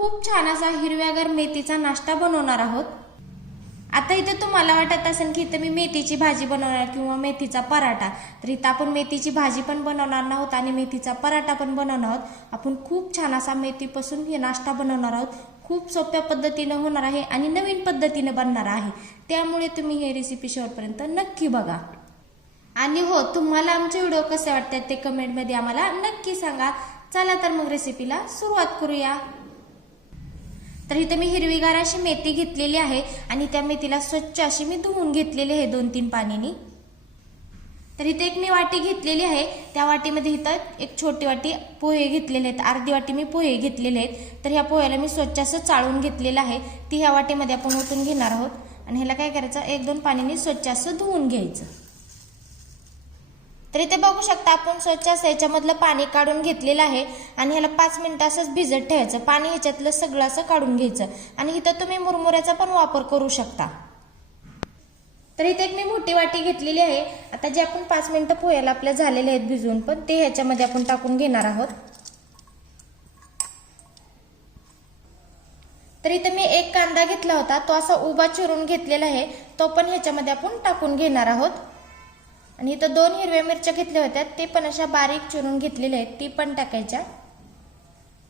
खूप छान असा हिरव्यागर मेथीचा नाश्ता बनवणार आहोत. आता इथं तुम्हाला वाटत असेल की इथं मी मेथीची भाजी बनवणार किंवा मेथीचा पराठा. तर इथं आपण मेथीची भाजी पण बनवणार आहोत आणि मेथीचा पराठा पण बनवणार आहोत. आपण खूप छान असा मेथीपासून हे नाश्ता बनवणार आहोत. खूप सोप्या पद्धतीनं होणार आहे आणि नवीन पद्धतीनं बनणार आहे. त्यामुळे तुम्ही हे रेसिपी शेवटपर्यंत नक्की बघा. आणि हो तुम्हाला आमचे व्हिडिओ कसे वाटतात ते कमेंटमध्ये आम्हाला नक्की सांगा. चला तर मग रेसिपीला सुरुवात करूया. तर इथे मी हिरवीगार अशी मेथी घेतलेली आहे आणि त्या मेथीला स्वच्छ अशी मी धुवून घेतलेली आहे दोन तीन पाणीनी तर इथे एक मी वाटी घेतलेली आहे. त्या वाटीमध्ये इथं एक छोटी वाटी पोहे घेतलेले आहेत. अर्धी वाटी मी पोहे घेतलेले आहेत. तर ह्या पोह्याला मी स्वच्छ असं चाळून घेतलेलं आहे. ती ह्या वाटीमध्ये आपण ओतून घेणार आहोत. आणि ह्याला काय करायचं? एक दोन पाण्याने स्वच्छ असं धुवून घ्यायचं. तर इथे बघू शकता आपण स्वच्छ असं याच्यामधलं पाणी काढून घेतलेलं आहे आणि ह्याला पाच मिनिटं असंच भिजत ठेवायचं. पाणी ह्याच्यातलं सगळं असं काढून घ्यायचं. आणि इथं तुम्ही मुरमुऱ्याचा पण वापर करू शकता. तर इथे एक मी मोठी वाटी घेतलेली आहे. आता जे आपण पाच मिनिटं पोह्याला आपल्या झालेले आहेत भिजवून पण ते ह्याच्यामध्ये आपण टाकून घेणार आहोत. तर इथे मी एक कांदा घेतला होता तो असा उभा चिरून घेतलेला आहे. तो पण ह्याच्यामध्ये आपण टाकून घेणार आहोत. आणि इथं दोन हिरव्या मिरच्या घेतल्या होत्या. ते पण अशा बारीक चिरून घेतलेल्या आहेत. ती पण टाकायच्या.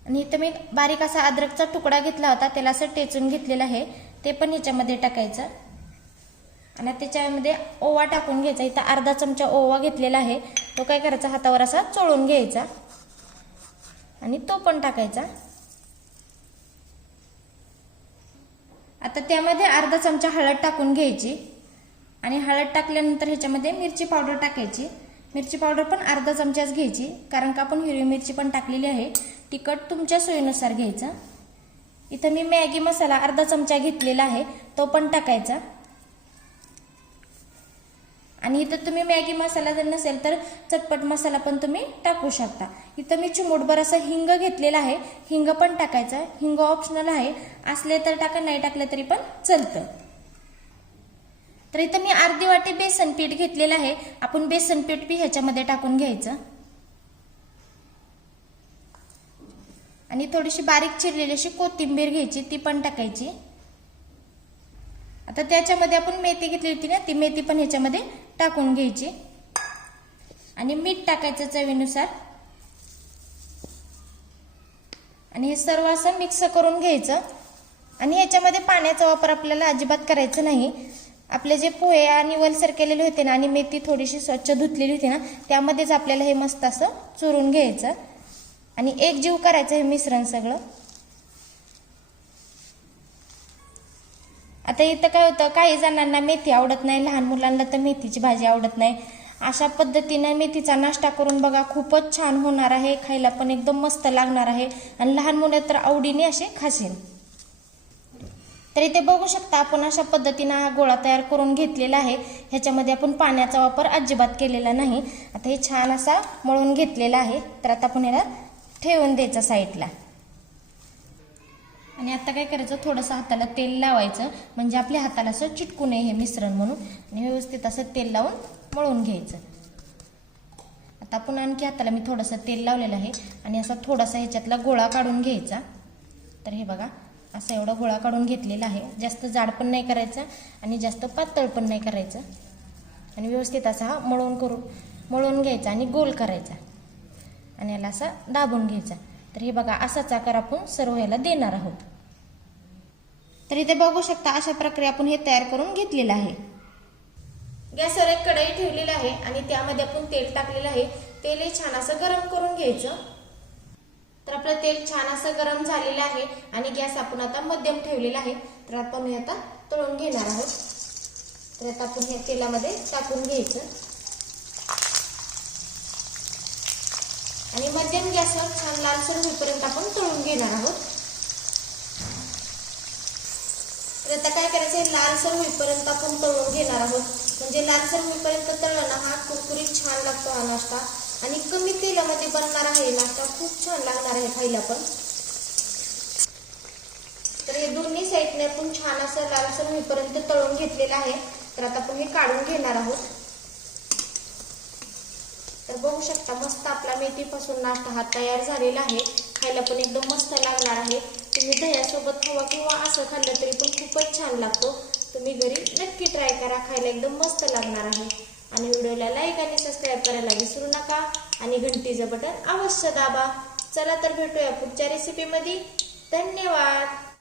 आणि इथं मी बारीक असा अद्रकचा तुकडा घेतला होता. त्याला असं टेचून घेतलेलं आहे. ते पण ह्याच्यामध्ये टाकायचं. आणि त्याच्यामध्ये ओवा टाकून घ्यायचा. इथं अर्धा चमचा ओवा घेतलेला आहे. तो काय करायचा? हातावर असा चोळून घ्यायचा. आणि तो पण टाकायचा. आता त्यामध्ये अर्धा चमचा हळद टाकून घ्यायची. आणि हळद टाकल्यानंतर ह्याच्यामध्ये मिरची पावडर टाकायची. मिरची पावडर पण अर्धा चमचाच घ्यायची कारण का आपण हिरवी मिरची पण टाकलेली आहे. तिखट तुमच्या सोयीनुसार घ्यायचा. इथं मी मॅगी मसाला अर्धा चमचा घेतलेला आहे तो पण टाकायचा. आणि इथं तुम्ही मॅगी मसाला जर नसेल तर चटपट मसाला पण तुम्ही टाकू शकता. इथं मी चिमूटभर असं हिंग घेतलेला आहे हिंग पण टाकायचं. हिंग ऑप्शनल आहे असले तर टाका नाही टाकलं तरी पण चालतं. तर इथं मी अर्धी वाटी बेसन पीठ घेतलेलं आहे. आपण बेसन पीठ बी ह्याच्यामध्ये टाकून घ्यायचं. आणि थोडीशी बारीक चिरलेली अशी कोथिंबीर घ्यायची ती पण टाकायची. आता त्याच्यामध्ये आपण मेथी घेतली होती ना ती मेथी पण ह्याच्यामध्ये टाकून घ्यायची. आणि मीठ टाकायचं चवीनुसार. आणि हे सर्व असं मिक्स करून घ्यायचं. आणि ह्याच्यामध्ये पाण्याचा वापर आपल्याला अजिबात करायचा नाही. आपले जे पोहे आणि वलसर केलेले होते ना आणि मेथी थोडीशी स्वच्छ धुतलेली होती ना त्यामध्येच आपल्याला हे मस्त असं चुरून घ्यायचं. आणि एक जीव करायचं हे मिश्रण सगळं. आता इथं काय होतं काही जणांना मेथी आवडत नाही लहान मुलांना तर मेथीची भाजी आवडत नाही. अशा पद्धतीने मेथीचा नाश्ता करून बघा खूपच छान होणार आहे खायला पण एकदम मस्त लागणार आहे. आणि लहान मुलं तर आवडीने असे खाशील. तर इथे बघू शकता आपण अशा पद्धतीनं हा गोळा तयार करून घेतलेला आहे. ह्याच्यामध्ये आपण पाण्याचा वापर अजिबात केलेला नाही. आता हे छान असा मळून घेतलेला आहे. तर आता आपण याला ठेवून द्यायचा साईडला. आणि आता काय करायचं थोडंसं हाताला तेल लावायचं. म्हणजे आपल्या हाताला असं चिटकू नये हे मिश्रण म्हणून. आणि व्यवस्थित असं तेल लावून मळून घ्यायचं. आता आपण आणखी हाताला मी थोडंसं तेल लावलेलं आहे. आणि असा थोडासा ह्याच्यातला गोळा काढून घ्यायचा. तर हे बघा असा एवढा गोळा काढून घेतलेला आहे. जास्त जाड पण नाही करायचा आणि जास्त पातळ पण नाही करायचं. आणि व्यवस्थित असा हा मळून करून मळून घ्यायचा आणि गोल करायचा. आणि याला असा दाबून घ्यायचा. तर हे बघा असाच आकार आपण सर्व ह्याला देणार आहोत. तर इथे बघू शकता अशा प्रकारे आपण हे तयार करून घेतलेलं आहे. गॅसवर एक कढई ठेवलेली आहे आणि त्यामध्ये आपण तेल टाकलेलं आहे. तेल हे छान असं गरम करून घ्यायचं. तर आपलं तेल छान असं गरम झालेलं आहे आणि गॅस आपण आता मध्यम ठेवलेला आहे. तर आपण हे आता तळून घेणार आहोत. तर आता आपण हे तेलामध्ये टाकून घ्यायचं. आणि मध्यम गॅसवर छान लालसर होईपर्यंत आपण तळून घेणार आहोत. तर आता काय करायचं लालसर होईपर्यंत आपण तळून घेणार आहोत. म्हणजे लालसर होईपर्यंत तळणं हा कुरकुरीत छान लागतो हा नाश्ता. आणि कमी तेलामध्ये बनणार आहे नाश्ता खूप छान लागणार आहे खायला पण. तर हे दोन्ही साईडने आपण छान असं लालसर होईपर्यंत तळून घेतलेलं आहे. तर आता आपण हे काढून घेणार आहोत. तर बघू शकता मस्त आपला मेथीपासून नाश्ता हा तयार झालेला आहे. खायला पण एकदम मस्त लागणार आहे. तुम्ही दह्यासोबत खावा किंवा असं खाल्लं तरी पण खूपच छान लागतो. तुम्ही घरी नक्की ट्राय करा. खायला एकदम मस्त लागणार आहे. आणि व्हिडिओला लाईक आणि सबस्क्राईब करायला विसरू नका. आणि घंटीचं बटन अवश्य दाबा. चला तर भेटूया पुढच्या रेसिपीमध्ये धन्यवाद.